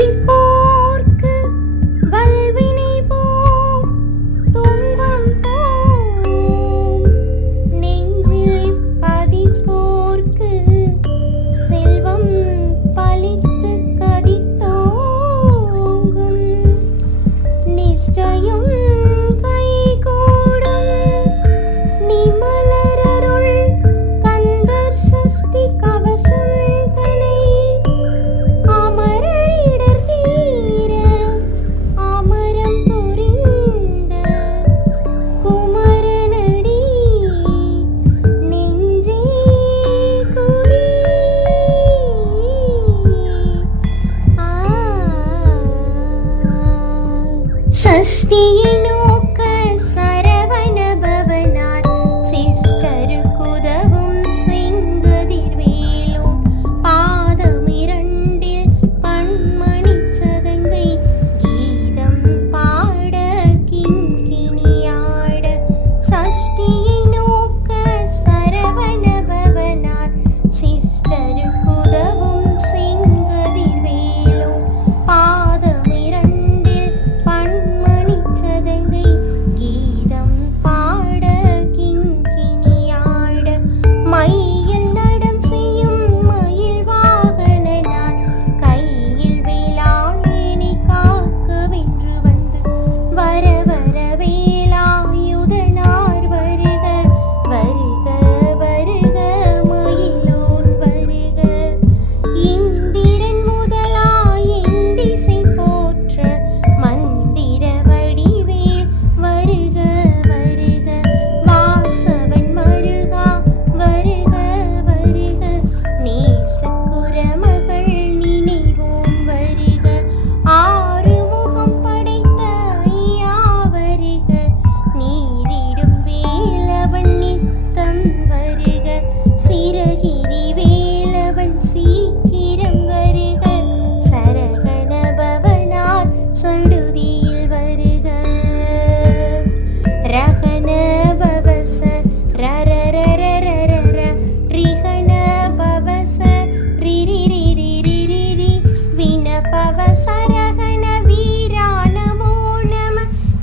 துதிப்போர்க்கு வல்வினை போம் துன்பம் போம், நெஞ்சில் பதிப்போர்க்கு செல்வம் பலித்து கதித்தோங்கும், நிஷ்டயம் கைகூடும் நிமலரருள் கந்தர் சஷ்டி கவசம் தனை அமரரிடர் தீர அமரம் புரிந்த குமரனடி நெஞ்சே குறி. சஷ்டியை நோக்க சரவண பவனார் சிஸ்டருக்குதவும் செங்கதிர்வேலும், பாதமிரண்டில் பன்மணி சதங்கை கீதம் பாட கிண்கிணியாட. சஷ்டியை நோக்க சரவண பவனார் சிஸ்டருக்குதவும் செங்கதிர்வேலும், பாதமிரண்டில் பன்மணி சதங்கை கீதம் பாட கிண்கிணியாட. மையில் நடம் செய்யும் மயில் வாகனனார் கையில் வேளாண்மை காக்க வென்று வந்து, வர வர வேலாயுதனார் வருக வருக வருக மயிலோன் வருக. இந்திரன் முதலாய் எண்டிசை போற்ற மந்திர வடிவேல் வருக வருக. வாசவன் மருகா வருக வருக, நேசக்குரமகள் நினைவோம் வருக. ஆறுமுகம் படைத்த ஐயா வருக, நீரிடும் வேலவன் நித்தம் வருக. சிரகிரி வேலவன் சீக்கிரம் வருக, சரகண பவனார் சடுதியில் வருக. ரகண பவச ரரரரரரர, ரிகண பவச ரிரிரிரிரிரிரி, வினபவ சரகண வீரா நமோ நம,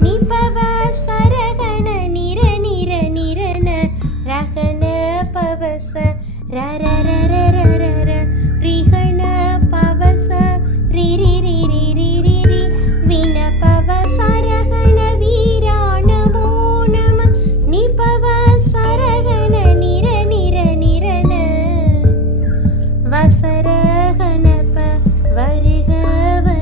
நிபவ சரகண நிர நிர நிரன, ரகண பவச ரரரரரரர, ரிகண பவச ரிரிரிரிரிரிரி, வினபவ சரகண வீரா நமோ நம, நிபவ சரகண நிர நிர நிரன, வசரகணப வருக வருக.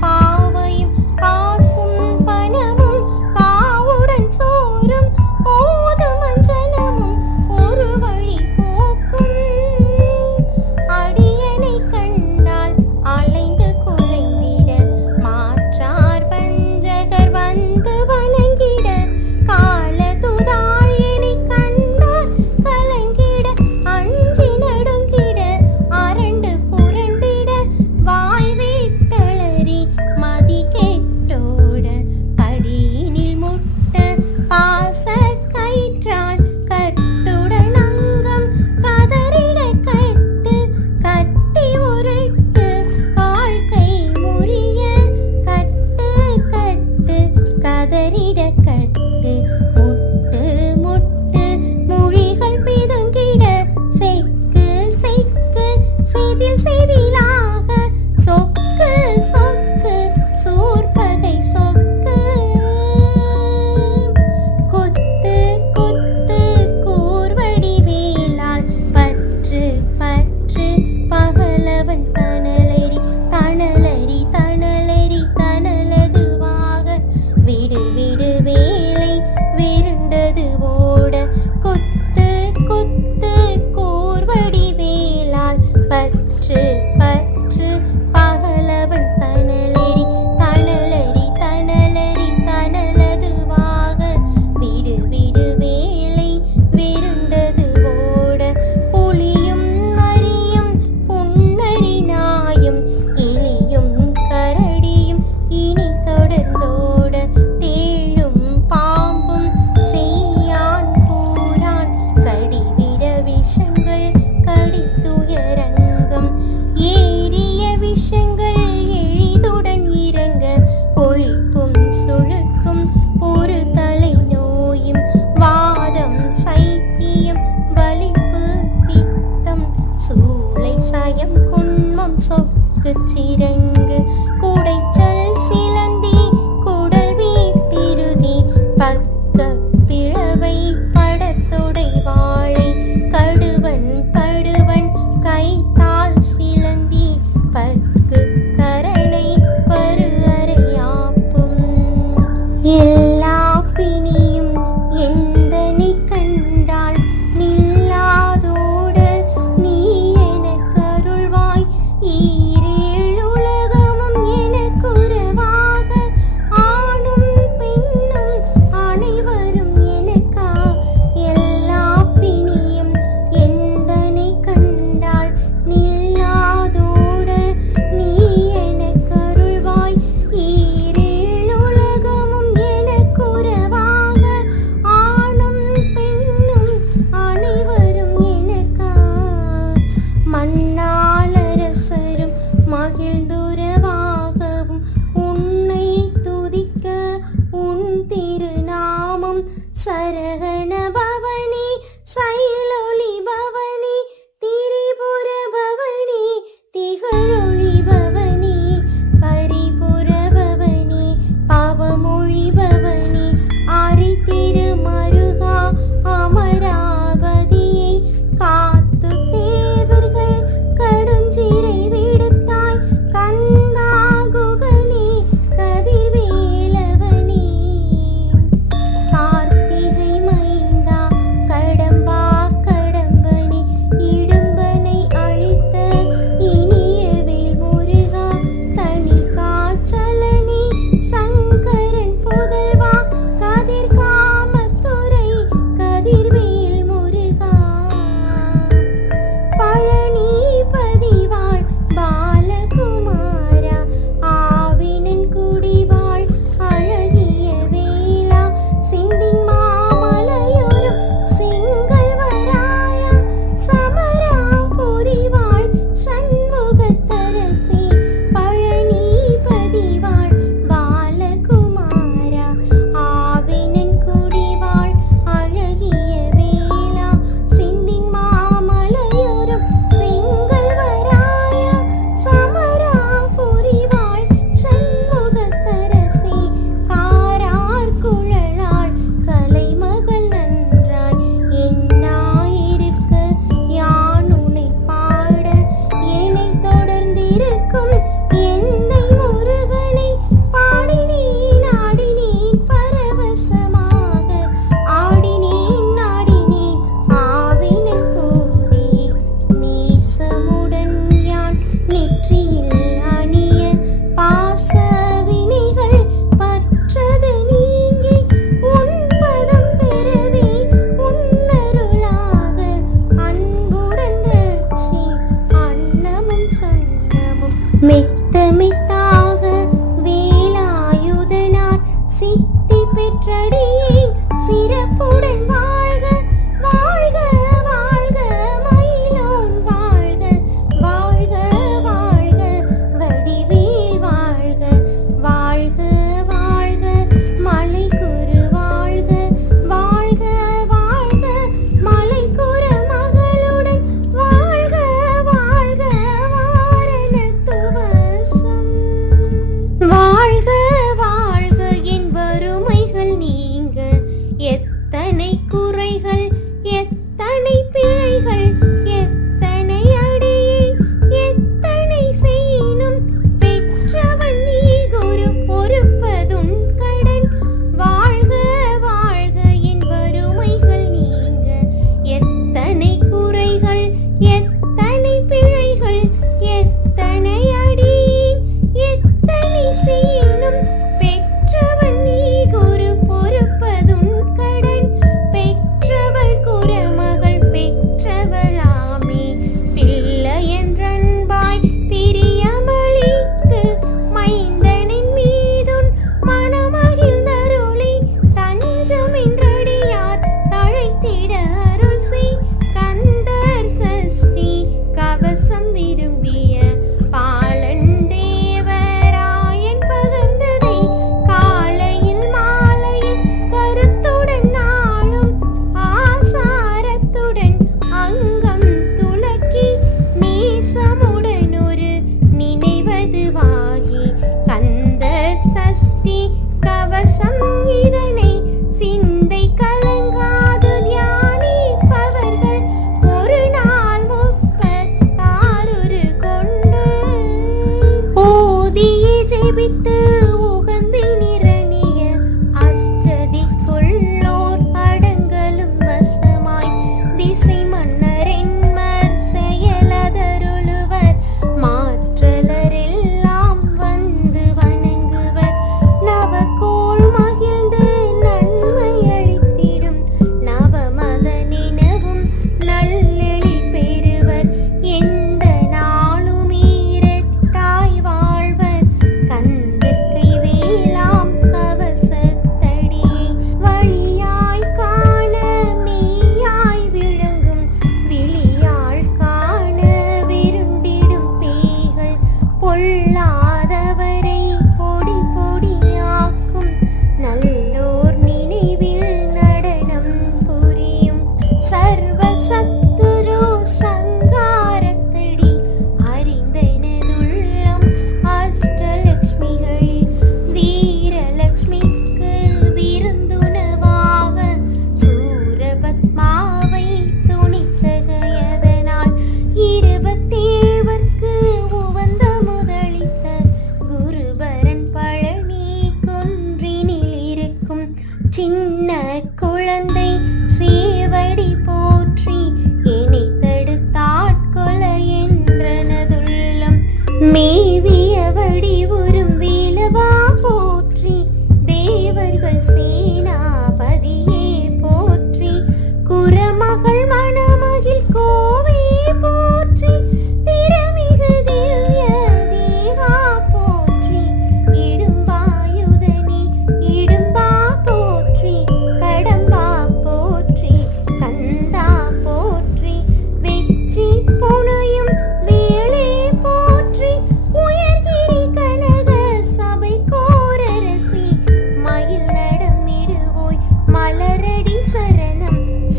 பாவையும் காசும் பணமும் காவுடன் சோறும் ஓதும் அஞ்சனமும் ஒரு வழி போக்கும் அடியனை கண்டால் அலைந்து குலைந்திட மாற்றார் பஞ்சகர் வந்து வணங்கிட காலதுதாயனை கண்டால் கலங்கிட அஞ்சி நடுங்கிட அரண்டு புரண்டிட வாய் வீட்டளறி மதி கெட்டோட படியினில் முட்ட பாச கயிற்றால் கட்டுடன் அங்கம் கதறிட கட்டு கட்டி உருட்டு வாழ்க்கை முறிய கட்டு கட்டு கதறிட கட்டு முட்டு முட்டு மொழிகள் பிதுங்கிட செக்கு செக்கு செதில் செதிலாக சொக்கு சொக்கு சூர்பகை சொக்கு குத்து குத்து கூர்வடி வேலால் பற்று பற்று பகலவன் தணலரி தணலரி தணலரி தணலதுவாக விடு விடு வேலை விருண்டது ஓட குத்து குத்து கூர்வடி வேலால் பற்று பற்று பகலவன் தணலரி தணலரி தணலரி தணலதுவாக விடு விடு வேலை விருண்டது ஓட புலியும் அரியும் புன்னரி நாயும் எலியும் கரடியும் இனி தொடர்ந்தோட தேழும் பாம்பும் செய்யான் பூரான் கடிவிட விஷங்கள் கடித்துயரங்கம் ஏறிய விஷங்கள் எளிதுடன் இறங்க ஒழிப்பும் சுழுக்கும் ஒரு தலை நோயும் வாதம் சைத்தியம் வலிப்பு பித்தம் சூளை சயம் குன்மம் சொக்கு சிரங்கு குடைச்சல் சிலந்தி குடல்வி பிருதி பக்க பிளவை படத்தொடை வாழை கடுவன் கடுவன் கைத்தால் சிலந்தி பற்கு கரணை பரு அறையாப்பும் எல்லா பிணியும் எந்தனை கண்டால் நில்லாதோட நீ எனக்கு அருள்வாய் ஈரேழுலகமும் எனக்குறவாக ஆணும் பெண்ணும் அனைவரும் எனக்கா எல்லா பிணியும் எந்தனை கண்டால் நில்லாதோட நீ எனக்கு அருள்வாய் ஈரேழுலகமும் எனக்கு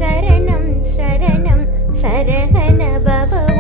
சரணம் சரணம் சரஹண பவ